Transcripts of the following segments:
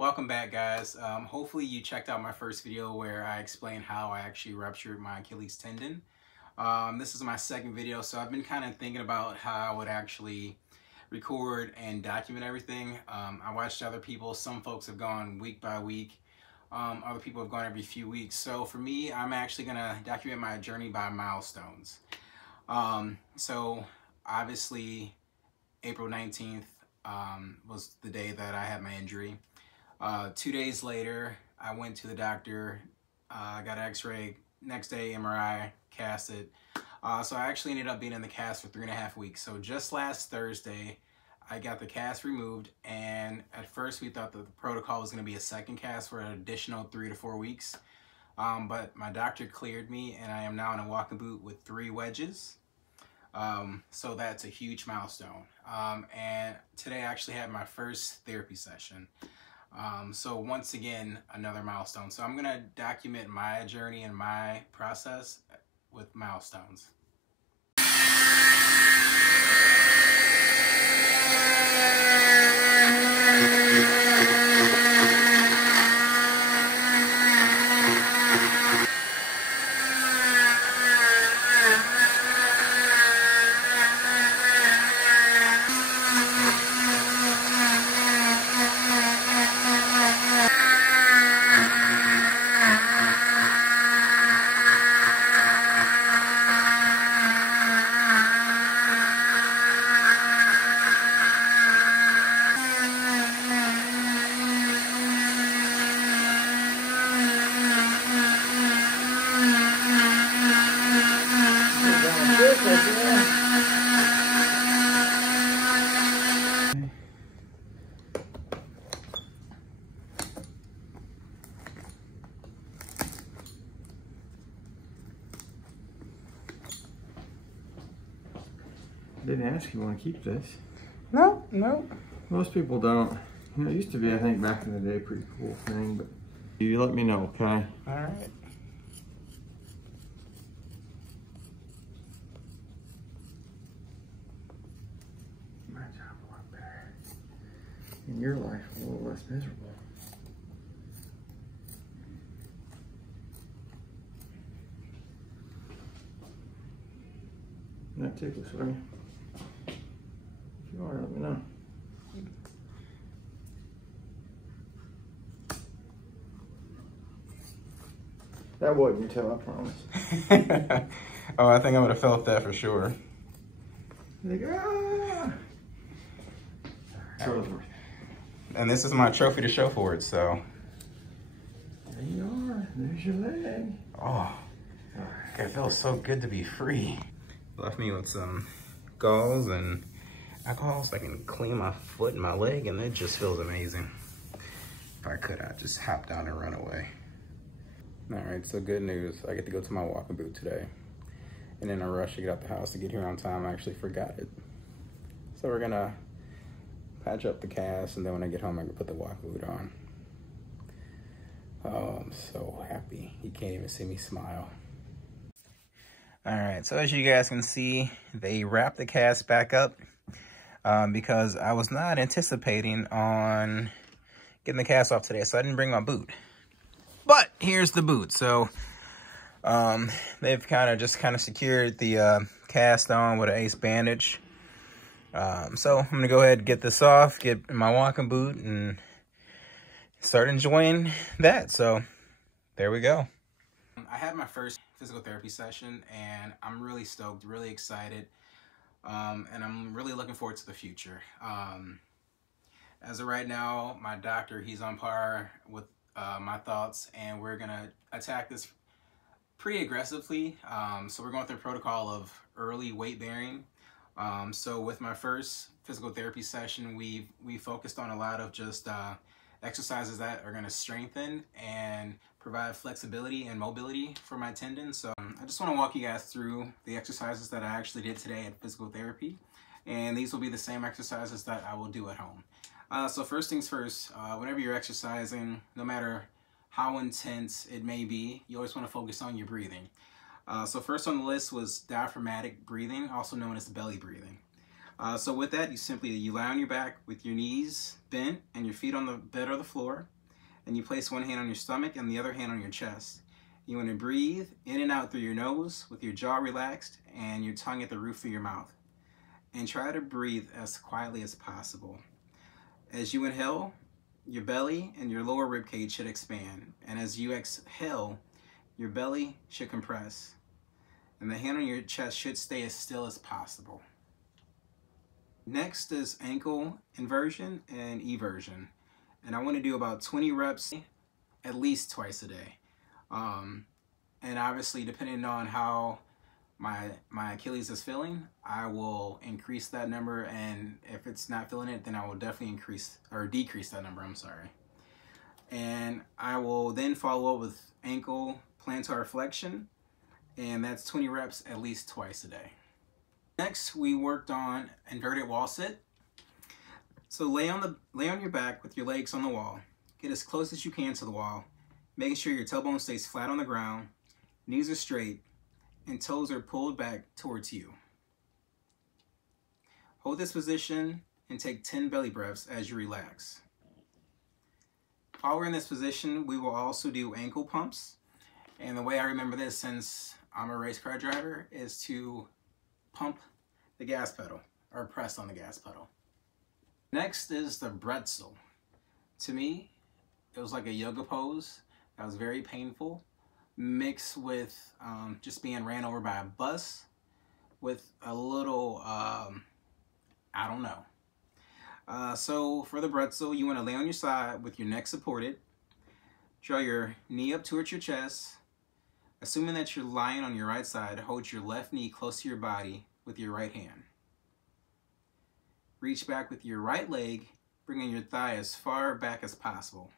Welcome back, guys. Hopefully you checked out my first video where I explained how I actually ruptured my Achilles tendon. This is my second video, so I've been kind of thinking about how I would actually record and document everything. I watched other people. Some folks have gone week by week. Other people have gone every few weeks. So for me, I'm actually going to document my journey by milestones. So obviously April 19th was the day that I had my injury. 2 days later, I went to the doctor, got an x-ray, next day MRI, casted. So I actually ended up being in the cast for 3.5 weeks. So just last Thursday, I got the cast removed, and at first we thought that the protocol was going to be a second cast for an additional 3 to 4 weeks. But my doctor cleared me, and I am now in a walking boot with 3 wedges. So that's a huge milestone. And today I actually had my first therapy session. So once again, another milestone. So I'm going to document my journey and my process with milestones. I didn't ask you want to keep this. No. Most people don't. You know, it used to be, I think, back in the day, pretty cool thing, but you let me know, okay? Alright. My job a lot better. And your life a little less miserable. Not ticklish, are you? If you are, let me know. That wasn't until I promise. Oh, I think I would have felt that for sure. Like, ah! So, And this is my trophy to show for it, so. there you are. There's your leg. Oh, it feels so good to be free. Left me with some gauze and alcohol so I can clean my foot and my leg, and it just feels amazing. If I could, I'd just hop down and run away. All right, so good news. I get to go to my walking boot today. And in a rush to get out the house to get here on time, I actually forgot it. So we're gonna patch up the cast, and then when I get home, I can put the walking boot on. Oh, I'm so happy. You can't even see me smile. All right, so as you guys can see, they wrapped the cast back up because I was not anticipating on getting the cast off today, so I didn't bring my boot. But here's the boot. So they've kind of secured the cast on with an ace bandage. So I'm gonna go ahead and get this off, get my walking boot, and start enjoying that. So there we go. I had my first physical therapy session, and I'm really stoked, really excited, and I'm really looking forward to the future. As of right now, my doctor, he's on par with my thoughts, and we're gonna attack this pretty aggressively. So we're going through a protocol of early weight bearing. So with my first physical therapy session, we focused on a lot of just exercises that are going to strengthen and provide flexibility and mobility for my tendon. So I just want to walk you guys through the exercises that I actually did today at physical therapy, and these will be the same exercises that I will do at home. So first things first, whenever you're exercising, no matter how intense it may be, you always want to focus on your breathing. So first on the list was diaphragmatic breathing, also known as belly breathing. So with that, you lie on your back with your knees bent and your feet on the bed or the floor, and you place one hand on your stomach and the other hand on your chest. You want to breathe in and out through your nose with your jaw relaxed and your tongue at the roof of your mouth. And try to breathe as quietly as possible. As you inhale, your belly and your lower rib cage should expand. And as you exhale, your belly should compress. And the hand on your chest should stay as still as possible. Next is ankle inversion and eversion. And I want to do about 20 reps at least twice a day. And obviously, depending on how my Achilles is feeling, I will increase that number, and if it's not feeling it, then I will definitely increase or decrease that number, I'm sorry. And I will then follow up with ankle plantar flexion, and that's 20 reps at least twice a day. Next, we worked on inverted wall sit. So lay on your back with your legs on the wall. Get as close as you can to the wall, making sure your tailbone stays flat on the ground, knees are straight, and toes are pulled back towards you. Hold this position and take 10 belly breaths as you relax. While we're in this position, we will also do ankle pumps. And the way I remember this, since I'm a race car driver, is to pump the gas pedal or press on the gas pedal. Next is the bretzel. To me, it was like a yoga pose that was very painful, mixed with just being ran over by a bus with a little, I don't know. So for the bretzel, you want to lay on your side with your neck supported. Draw your knee up towards your chest. Assuming that you're lying on your right side, hold your left knee close to your body with your right hand. Reach back with your right leg, bringing your thigh as far back as possible.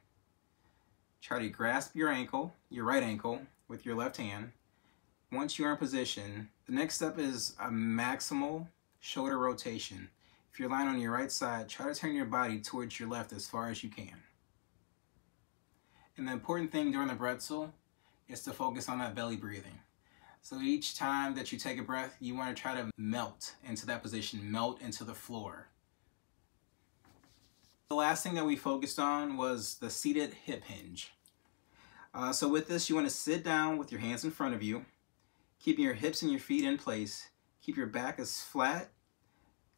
Try to grasp your ankle, your right ankle, with your left hand. Once you're in position, the next step is a maximal shoulder rotation. If you're lying on your right side, try to turn your body towards your left as far as you can. And the important thing during the bretzel is to focus on that belly breathing. So each time that you take a breath, you want to try to melt into that position, melt into the floor. The last thing that we focused on was the seated hip hinge. So with this, you want to sit down with your hands in front of you, keeping your hips and your feet in place. Keep your back as flat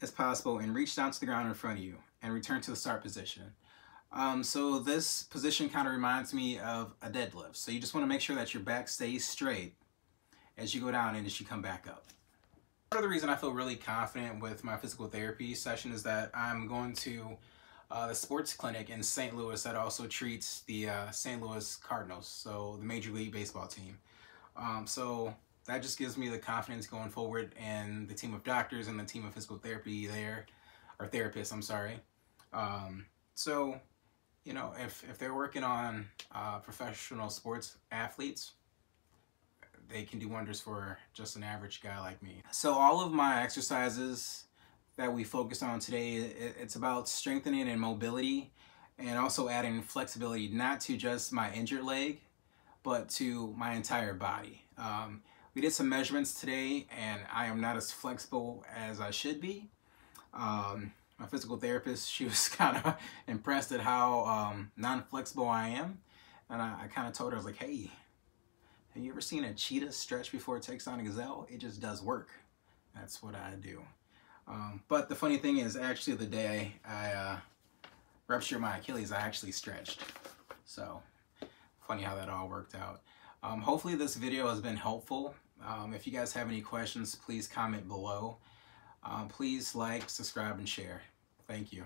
as possible and reach down to the ground in front of you and return to the start position. So this position kind of reminds me of a deadlift. So you just want to make sure that your back stays straight as you go down and as you come back up. Part of the reason I feel really confident with my physical therapy session is that I'm going to the sports clinic in St. Louis that also treats the St. Louis Cardinals, so the Major League Baseball team. So that just gives me the confidence going forward, and the team of doctors and the team of physical therapy there, or therapists, I'm sorry. So, you know, if they're working on professional sports athletes, they can do wonders for just an average guy like me. So all of my exercises that we focused on today, it's about strengthening and mobility, and also adding flexibility, not to just my injured leg, but to my entire body. We did some measurements today, and I am not as flexible as I should be. My physical therapist, she was kind of impressed at how non-flexible I am. And I kind of told her, I was like, hey, have you ever seen a cheetah stretch before it takes on a gazelle? It just does work. That's what I do. But the funny thing is, actually the day I ruptured my Achilles, I actually stretched. So funny how that all worked out. Hopefully this video has been helpful. If you guys have any questions, please comment below. Please like, subscribe, and share. Thank you.